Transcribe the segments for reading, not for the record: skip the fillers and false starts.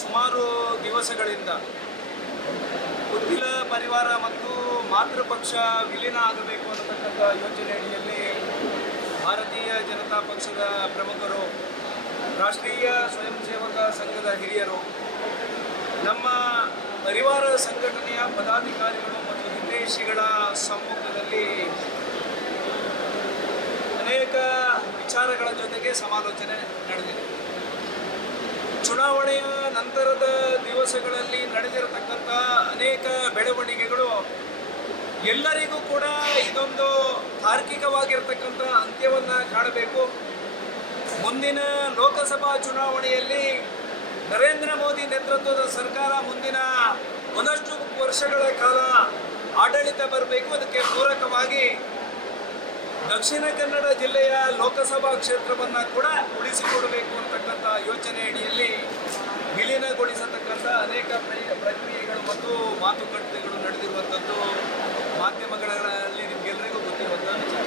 ಸುಮಾರು ದಿವಸಗಳಿಂದ ಉದ್ದಿಲ ಪರಿವಾರ ಮತ್ತು ಮಾತೃಪಕ್ಷ ವಿಲೀನ ಆಗಬೇಕು ಅನ್ನತಕ್ಕಂಥ ಯೋಜನೆ ಅಡಿಯಲ್ಲಿ ಭಾರತೀಯ ಜನತಾ ಪಕ್ಷದ ಪ್ರಮುಖರು, ರಾಷ್ಟ್ರೀಯ ಸ್ವಯಂ ಸೇವಕ ಸಂಘದ ಹಿರಿಯರು, ನಮ್ಮ ಪರಿವಾರ ಸಂಘಟನೆಯ ಪದಾಧಿಕಾರಿಗಳು ಮತ್ತು ಹಿತೈಷಿಗಳ ಸಮ್ಮುಖದಲ್ಲಿ ಅನೇಕ ವಿಚಾರಗಳ ಜೊತೆಗೆ ಸಮಾಲೋಚನೆ ನಡೆದಿದೆ. ಚುನಾವಣೆಯ ನಂತರದ ದಿವಸಗಳಲ್ಲಿ ನಡೆದಿರತಕ್ಕಂಥ ಅನೇಕ ಬೆಳವಣಿಗೆಗಳು ಎಲ್ಲರಿಗೂ ಕೂಡ ಇದೊಂದು ತಾರ್ಕಿಕವಾಗಿರ್ತಕ್ಕಂಥ ಅಂತ್ಯವನ್ನು ಕಾಣಬೇಕು. ಮುಂದಿನ ಲೋಕಸಭಾ ಚುನಾವಣೆಯಲ್ಲಿ ನರೇಂದ್ರ ಮೋದಿ ನೇತೃತ್ವದ ಸರ್ಕಾರ ಮುಂದಿನ ಒಂದಷ್ಟು ವರ್ಷಗಳ ಕಾಲ ಆಡಳಿತ ಬರಬೇಕು. ಅದಕ್ಕೆ ಪೂರಕವಾಗಿ ದಕ್ಷಿಣ ಕನ್ನಡ ಜಿಲ್ಲೆಯ ಲೋಕಸಭಾ ಕ್ಷೇತ್ರವನ್ನು ಕೂಡ ಉಳಿಸಿಕೊಡಬೇಕು ಅಂತಕ್ಕಂಥ ಯೋಜನೆ ಅಡಿಯಲ್ಲಿ ವಿಲೀನಗೊಳಿಸತಕ್ಕಂಥ ಅನೇಕ ಪ್ರಕ್ರಿಯೆಗಳು ಮತ್ತು ಮಾತುಕತೆಗಳು ನಡೆದಿರುವಂಥದ್ದು ಮಾಧ್ಯಮಗಳಲ್ಲಿ ನಿಮಗೆಲ್ಲರಿಗೂ ಗೊತ್ತಿರುವಂಥ ವಿಚಾರ.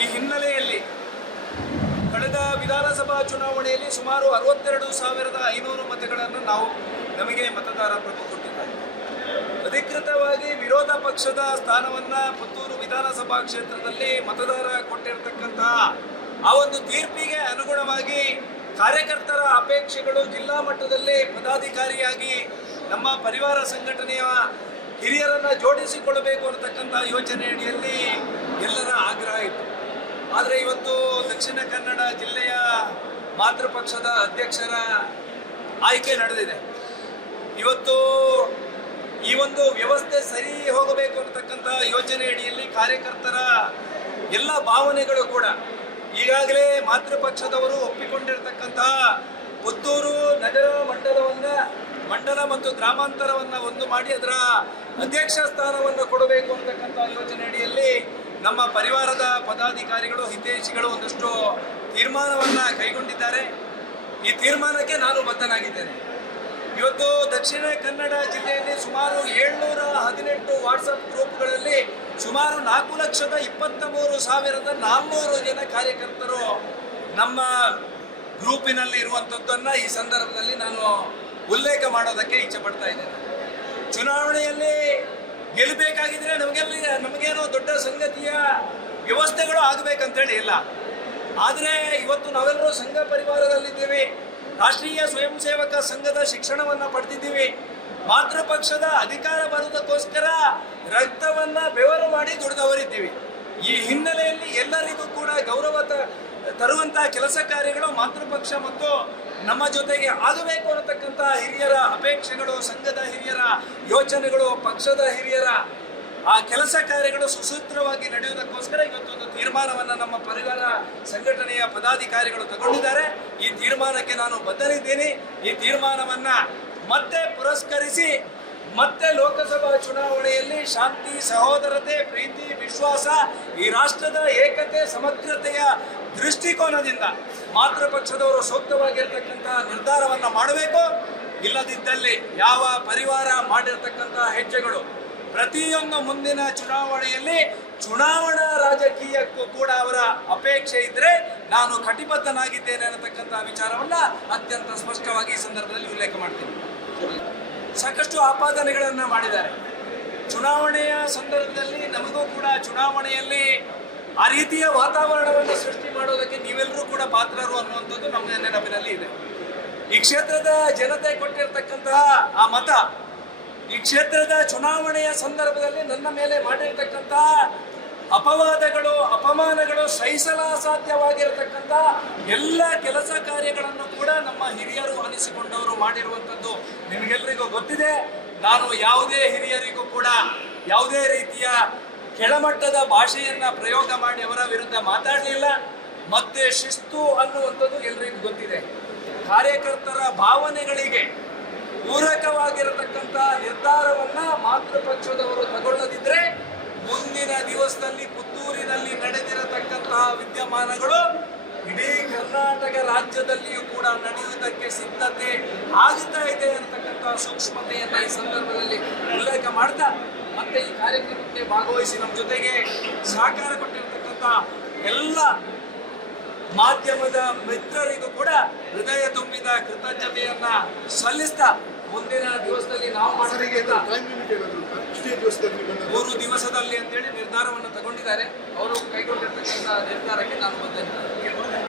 ಈ ಹಿನ್ನೆಲೆಯಲ್ಲಿ ಕಳೆದ ವಿಧಾನಸಭಾ ಚುನಾವಣೆಯಲ್ಲಿ ಸುಮಾರು 62,500 ಮತಗಳನ್ನು ನಮಗೆ ಮತದಾರ ಪ್ರಭು ಕೊಟ್ಟಿದ್ದಾರೆ. ಅಧಿಕೃತವಾಗಿ ವಿರೋಧ ಪಕ್ಷದ ಸ್ಥಾನವನ್ನು ಪುತ್ತೂರು ವಿಧಾನಸಭಾ ಕ್ಷೇತ್ರದಲ್ಲಿ ಮತದಾರ ಕೊಟ್ಟಿರತಕ್ಕಂತಹ ಆ ಒಂದು ತೀರ್ಪಿಗೆ ಅನುಗುಣವಾಗಿ ಕಾರ್ಯಕರ್ತರ ಅಪೇಕ್ಷೆಗಳು ಜಿಲ್ಲಾ ಮಟ್ಟದಲ್ಲಿ ಪದಾಧಿಕಾರಿಯಾಗಿ ನಮ್ಮ ಪರಿವಾರ ಸಂಘಟನೆಯ ಹಿರಿಯರನ್ನು ಜೋಡಿಸಿಕೊಳ್ಳಬೇಕು ಅನ್ನತಕ್ಕಂಥ ಯೋಜನೆ ಅಡಿಯಲ್ಲಿ ಎಲ್ಲರ ಆಗ್ರಹ ಇತ್ತು. ಆದರೆ ಇವತ್ತು ದಕ್ಷಿಣ ಕನ್ನಡ ಜಿಲ್ಲೆಯ ಮಾತೃಪಕ್ಷದ ಅಧ್ಯಕ್ಷರ ಆಯ್ಕೆ ನಡೆದಿದೆ. ಇವತ್ತು ಈ ಒಂದು ವ್ಯವಸ್ಥೆ ಸರಿ ಹೋಗಬೇಕು ಅನ್ನತಕ್ಕಂಥ ಯೋಜನೆ ಅಡಿಯಲ್ಲಿ ಕಾರ್ಯಕರ್ತರ ಎಲ್ಲ ಭಾವನೆಗಳು ಕೂಡ ಈಗಾಗಲೇ ಮಾತೃಪಕ್ಷದವರು ಒಪ್ಪಿಕೊಂಡಿರತಕ್ಕಂತಹ ಪುತ್ತೂರು ನಗರ ಮಂಡಲ ಮತ್ತು ಗ್ರಾಮಾಂತರವನ್ನು ಒಂದು ಮಾಡಿ ಅದರ ಅಧ್ಯಕ್ಷ ಸ್ಥಾನವನ್ನು ಕೊಡಬೇಕು ಅಂತಕ್ಕಂಥ ಯೋಜನೆ ಅಡಿಯಲ್ಲಿ ನಮ್ಮ ಪರಿವಾರದ ಪದಾಧಿಕಾರಿಗಳು, ಹಿತೈಷಿಗಳು ಒಂದಷ್ಟು ತೀರ್ಮಾನವನ್ನು ಕೈಗೊಂಡಿದ್ದಾರೆ. ಈ ತೀರ್ಮಾನಕ್ಕೆ ನಾನು ಬದ್ಧನಾಗಿದ್ದೇನೆ. ಇವತ್ತು ದಕ್ಷಿಣ ಕನ್ನಡ ಜಿಲ್ಲೆಯಲ್ಲಿ ಸುಮಾರು 718 ವಾಟ್ಸಪ್ ಗ್ರೂಪ್ಗಳಲ್ಲಿ ಸುಮಾರು 4,23,400 ಜನ ಕಾರ್ಯಕರ್ತರು ನಮ್ಮ ಗ್ರೂಪಿನಲ್ಲಿ ಇರುವಂಥದ್ದನ್ನು ಈ ಸಂದರ್ಭದಲ್ಲಿ ನಾನು ಉಲ್ಲೇಖ ಮಾಡೋದಕ್ಕೆ ಇಚ್ಛೆ ಪಡ್ತಾ ಇದ್ದೇನೆ. ಚುನಾವಣೆಯಲ್ಲಿ ಗೆಲ್ಲಬೇಕಾಗಿದ್ರೆ ನಮಗೇನೋ ದೊಡ್ಡ ಸಂಗತಿಯ ವ್ಯವಸ್ಥೆಗಳು ಆಗಬೇಕಂತೇಳಿ ಇಲ್ಲ. ಆದರೆ ಇವತ್ತು ನಾವೆಲ್ಲರೂ ಸಂಘ ಪರಿವಾರದಲ್ಲಿದ್ದೀವಿ, ರಾಷ್ಟ್ರೀಯ ಸ್ವಯಂ ಸೇವಕ ಸಂಘದ ಶಿಕ್ಷಣವನ್ನು ಪಡೆದಿದ್ದೀವಿ. ಮಾತೃಪಕ್ಷದ ಅಧಿಕಾರ ಬರುವುದಕ್ಕೋಸ್ಕರ ರಕ್ತವನ್ನ ಬೆವರು ಮಾಡಿ ದುಡಿದವರಿದ್ದೀವಿ. ಈ ಹಿನ್ನೆಲೆಯಲ್ಲಿ ಎಲ್ಲರಿಗೂ ಕೂಡ ಗೌರವ ತರುವಂತಹ ಕೆಲಸ ಕಾರ್ಯಗಳು ಮಾತೃಪಕ್ಷ ಮತ್ತು ನಮ್ಮ ಜೊತೆಗೆ ಆಗಬೇಕು ಅನ್ನತಕ್ಕಂಥ ಹಿರಿಯರ ಅಪೇಕ್ಷೆಗಳು, ಸಂಘದ ಹಿರಿಯರ ಯೋಚನೆಗಳು, ಪಕ್ಷದ ಹಿರಿಯರ ಆ ಕೆಲಸ ಕಾರ್ಯಗಳು ಸುಸೂತ್ರವಾಗಿ ನಡೆಯುವುದಕ್ಕೋಸ್ಕರ ಇವತ್ತೊಂದು ತೀರ್ಮಾನವನ್ನು ನಮ್ಮ ಪರಿವಾರ ಸಂಘಟನೆಯ ಪದಾಧಿಕಾರಿಗಳು ತಗೊಂಡಿದ್ದಾರೆ. ಈ ತೀರ್ಮಾನಕ್ಕೆ ನಾನು ಬದ್ಧನಿದ್ದೀನಿ. ಈ ತೀರ್ಮಾನವನ್ನ ಮತ್ತೆ ಪುರಸ್ಕರಿಸಿ ಮತ್ತೆ ಲೋಕಸಭಾ ಚುನಾವಣೆಯಲ್ಲಿ ಶಾಂತಿ, ಸಹೋದರತೆ, ಪ್ರೀತಿ, ವಿಶ್ವಾಸ, ಈ ರಾಷ್ಟ್ರದ ಏಕತೆ, ಸಮಗ್ರತೆಯ ದೃಷ್ಟಿಕೋನದಿಂದ ಮಾತೃಪಕ್ಷದವರು ಸೂಕ್ತವಾಗಿರ್ತಕ್ಕಂಥ ನಿರ್ಧಾರವನ್ನು ಮಾಡಬೇಕು. ಇಲ್ಲದಿದ್ದಲ್ಲಿ ಯಾವ ಪರಿವಾರ ಮಾಡಿರ್ತಕ್ಕಂಥ ಹೆಜ್ಜೆಗಳು ಪ್ರತಿಯೊಂದು ಮುಂದಿನ ಚುನಾವಣೆಯಲ್ಲಿ ಚುನಾವಣಾ ರಾಜಕೀಯಕ್ಕೂ ಕೂಡ ಅವರ ಅಪೇಕ್ಷೆ ಇದ್ರೆ ನಾನು ಕಟಿಬದ್ಧನಾಗಿದ್ದೇನೆ ಅನ್ನತಕ್ಕಂಥ ವಿಚಾರವನ್ನ ಅತ್ಯಂತ ಸ್ಪಷ್ಟವಾಗಿ ಈ ಸಂದರ್ಭದಲ್ಲಿ ಉಲ್ಲೇಖ ಮಾಡ್ತೀನಿ. ಸಾಕಷ್ಟು ಆಪಾದನೆಗಳನ್ನು ಮಾಡಿದ್ದಾರೆ. ಚುನಾವಣೆಯ ಸಂದರ್ಭದಲ್ಲಿ ನಮಗೂ ಕೂಡ ಚುನಾವಣೆಯಲ್ಲಿ ಆ ರೀತಿಯ ವಾತಾವರಣವನ್ನು ಸೃಷ್ಟಿ ಮಾಡೋದಕ್ಕೆ ನೀವೆಲ್ಲರೂ ಕೂಡ ಪಾತ್ರರು ಅನ್ನುವಂಥದ್ದು ನಮ್ಮ ನೆನಪಿನಲ್ಲಿ ಇದೆ. ಈ ಕ್ಷೇತ್ರದ ಜನತೆ ಕೊಟ್ಟಿರ್ತಕ್ಕಂತಹ ಆ ಮತ, ಈ ಕ್ಷೇತ್ರದ ಚುನಾವಣೆಯ ಸಂದರ್ಭದಲ್ಲಿ ನನ್ನ ಮೇಲೆ ಮಾಡಿರ್ತಕ್ಕಂತಹ ಅಪವಾದಗಳು, ಅಪಮಾನಗಳು, ಸಹಿಸಲಾಸಾಧ್ಯವಾಗಿರತಕ್ಕಂಥ ಎಲ್ಲ ಕೆಲಸ ಕಾರ್ಯಗಳನ್ನು ಕೂಡ ನಮ್ಮ ಹಿರಿಯರು ಅನಿಸಿಕೊಂಡವರು ಮಾಡಿರುವಂಥದ್ದು ನಿಮಗೆಲ್ಲರಿಗೂ ಗೊತ್ತಿದೆ. ನಾನು ಯಾವುದೇ ಹಿರಿಯರಿಗೂ ಕೂಡ ಯಾವುದೇ ರೀತಿಯ ಕೆಳಮಟ್ಟದ ಭಾಷೆಯನ್ನ ಪ್ರಯೋಗ ಮಾಡಿ ಅವರ ವಿರುದ್ಧ ಮಾತಾಡಲಿಲ್ಲ. ಮತ್ತೆ ಶಿಸ್ತು ಅನ್ನುವಂಥದ್ದು ಎಲ್ಲರಿಗೂ ಗೊತ್ತಿದೆ. ಕಾರ್ಯಕರ್ತರ ಭಾವನೆಗಳಿಗೆ ಪೂರಕವಾಗಿರತಕ್ಕಂಥ ನಿರ್ಧಾರವನ್ನ ಮಾತೃಪಕ್ಷದವರು ತಗೊಳ್ಳದಿದ್ರೆ ಮುಂದಿನ ದಿವಸದಲ್ಲಿ ಪುತ್ತೂರಿನಲ್ಲಿ ನಡೆದಿರತಕ್ಕಂತಹ ವಿದ್ಯಮಾನಗಳು ಇಡೀ ಕರ್ನಾಟಕ ರಾಜ್ಯದಲ್ಲಿಯೂ ಕೂಡ ನಡೆಯುವುದಕ್ಕೆ ಸಿದ್ಧತೆ ಆಗುತ್ತಾ ಇದೆ ಅಂತಕ್ಕಂಥ ಸೂಕ್ಷ್ಮತೆಯನ್ನ ಈ ಸಂದರ್ಭದಲ್ಲಿ ಉಲ್ಲೇಖ ಮಾಡ್ತಾ ಮತ್ತೆ ಈ ಕಾರ್ಯಕ್ರಮಕ್ಕೆ ಭಾಗವಹಿಸಿ ನಮ್ಮ ಜೊತೆಗೆ ಸಹಕಾರ ಕೊಟ್ಟಿರತಕ್ಕಂಥ ಎಲ್ಲ ಮಾಧ್ಯಮದ ಮಿತ್ರರಿಗೂ ಕೂಡ ಹೃದಯ ತುಂಬಿದ ಕೃತಜ್ಞತೆಯನ್ನ ಸಲ್ಲಿಸ್ತಾ ಮುಂದಿನ ದಿವಸದಲ್ಲಿ ನಾವು ಮಾಡಲಿಕ್ಕೆ 3 ದಿವಸದಲ್ಲಿ ಅಂತೇಳಿ ನಿರ್ಧಾರವನ್ನು ತಗೊಂಡಿದ್ದಾರೆ. ಅವರು ಕೈಗೊಂಡಿರ್ತಕ್ಕಂಥ ನಿರ್ಧಾರಕ್ಕೆ ನಾನು ಬದ್ಧನಿದ್ದೇನೆ.